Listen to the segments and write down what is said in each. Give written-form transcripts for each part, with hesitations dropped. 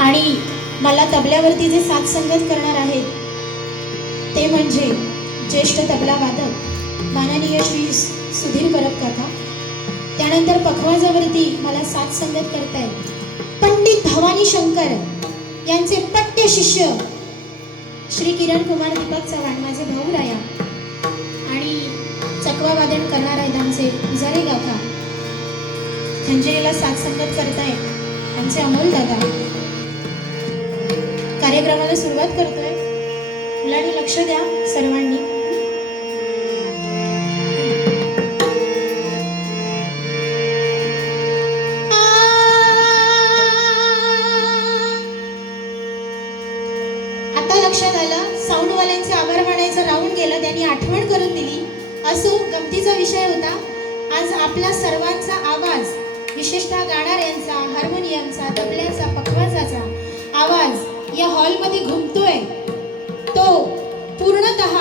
आणि मला तबल्यावरती जे साथ संगत करणार आहेत ते म्हणजे ज्येष्ठ तबला वादक माननीय श्री सुधीर परब काका. त्यानंतर पखवाजावरती मला साथ संगत करतायत पंडित भवानी शंकर यांचे पट्टे शिष्य श्री किरण कुमार दीपक चव्हाण, माझे भाऊ राया. आणि चकवा वादन करणार आहेत आमचे जरे गाथा. खंजिरीला साथ संगत करतायत आमचे अमोल दादा. कार्यक्रमाला सुरुवात करतोय, मुलांनी लक्ष द्या सर्वांनी. आता लक्षात आलं, साऊंडवाल्यांचे आभार मानायचं राहून गेलं, त्यांनी आठवण करून दिली. असो, गमतीचा विषय होता. आज आपला सर्वांचा आवाज, विशेषतः गाणाऱ्यांचा, हार्मोनियमचा, तबल्याचा, पखवाजाचा आवाज या हॉलमध्ये घुमतोय. तो पूर्णतः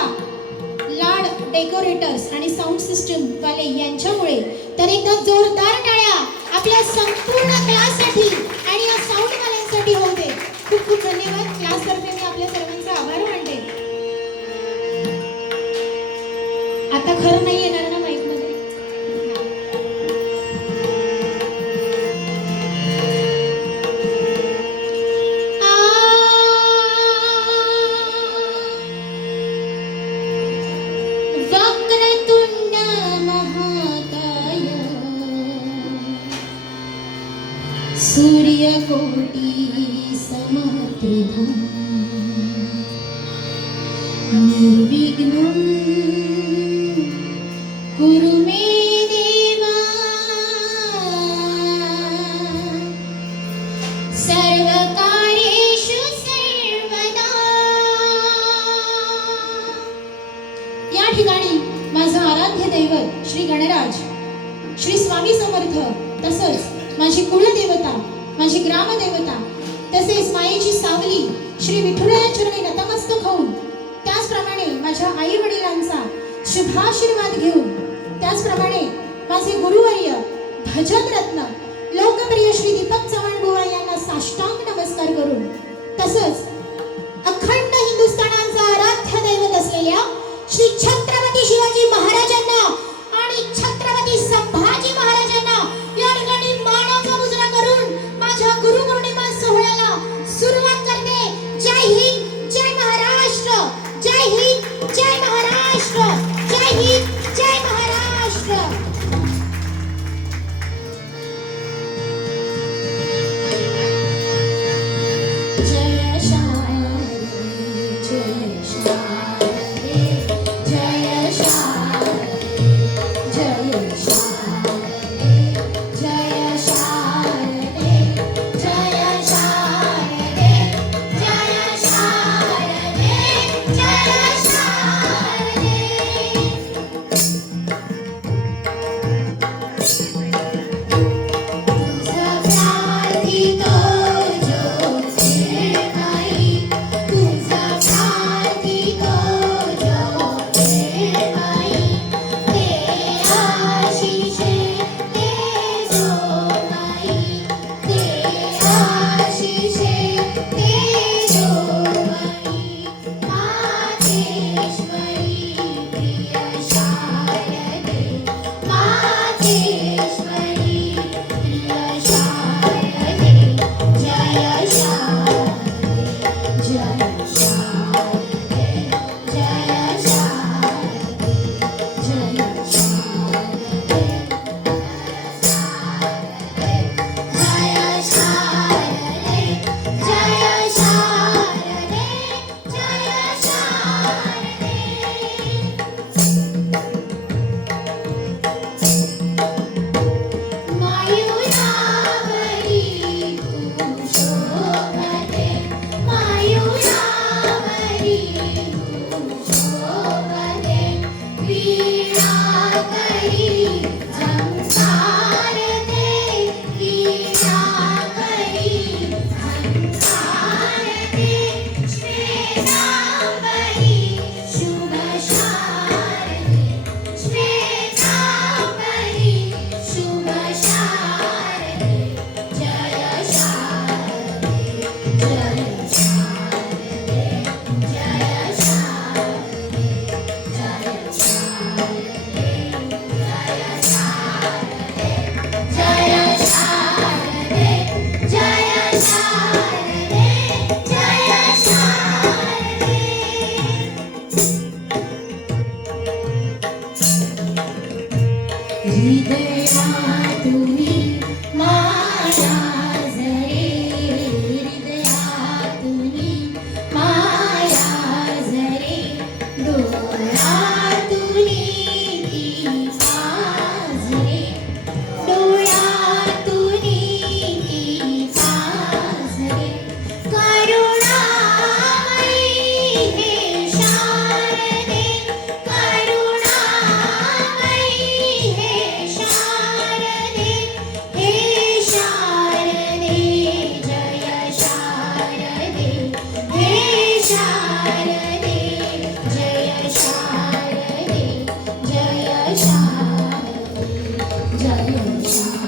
लाड डेकोरेटर्स आणि साऊंड सिस्टम वाले यांच्यामुळे. तर एकदा जोरदार टाळ्या आपल्या संपूर्ण क्लाससाठी आणि या साऊंड वाल्यांसाठी होते. खूप खूप धन्यवाद. क्लास तर्फे मी आपल्या सर्वांचा आभार मानते. आता खरं नाही येणार ना माईक मध्ये? वक्रतुंड महाकाय सूर्यकोटी समप्रभा निर्विघ्नं कुरु मे देवा सर्वकार्येषु सर्वदा. या ठिकाणी माझं आराध्य दैवत श्री गणराज, श्री स्वामी समर्थ, तसंच माझी कुलदेवता, माझी ग्रामदेवता, तसेच मायेची सावली श्री विठुरायाचरणी नतमस्तक होऊन, त्याचप्रमाणे माझ्या आई वडिलांचा शुभाशीर्वाद घेऊन, त्याचप्रमाणे माझे गुरुवर्य भजन रत्न लोकप्रिय श्री दीपक चव्हाण बुवा यांना साष्टांग नमस्कार करून, तसंच अखंड हिंदुस्थानाचा आराध्य दैवत असलेल्या श्री छत्रपती शिवाजी महाराजांना आणि छत्रपती संभाजी महाराजांना या ठिकाणी मानाचा मुजरा करून माझ्या गुरुपौर्णिमा सोहळ्याला सुरुवात करते. जय हिंद, जय महाराष्ट्र. जय हिंद, जय महाराष्ट्र. जय हिंद, जय महाराष्ट्र. जय शारदे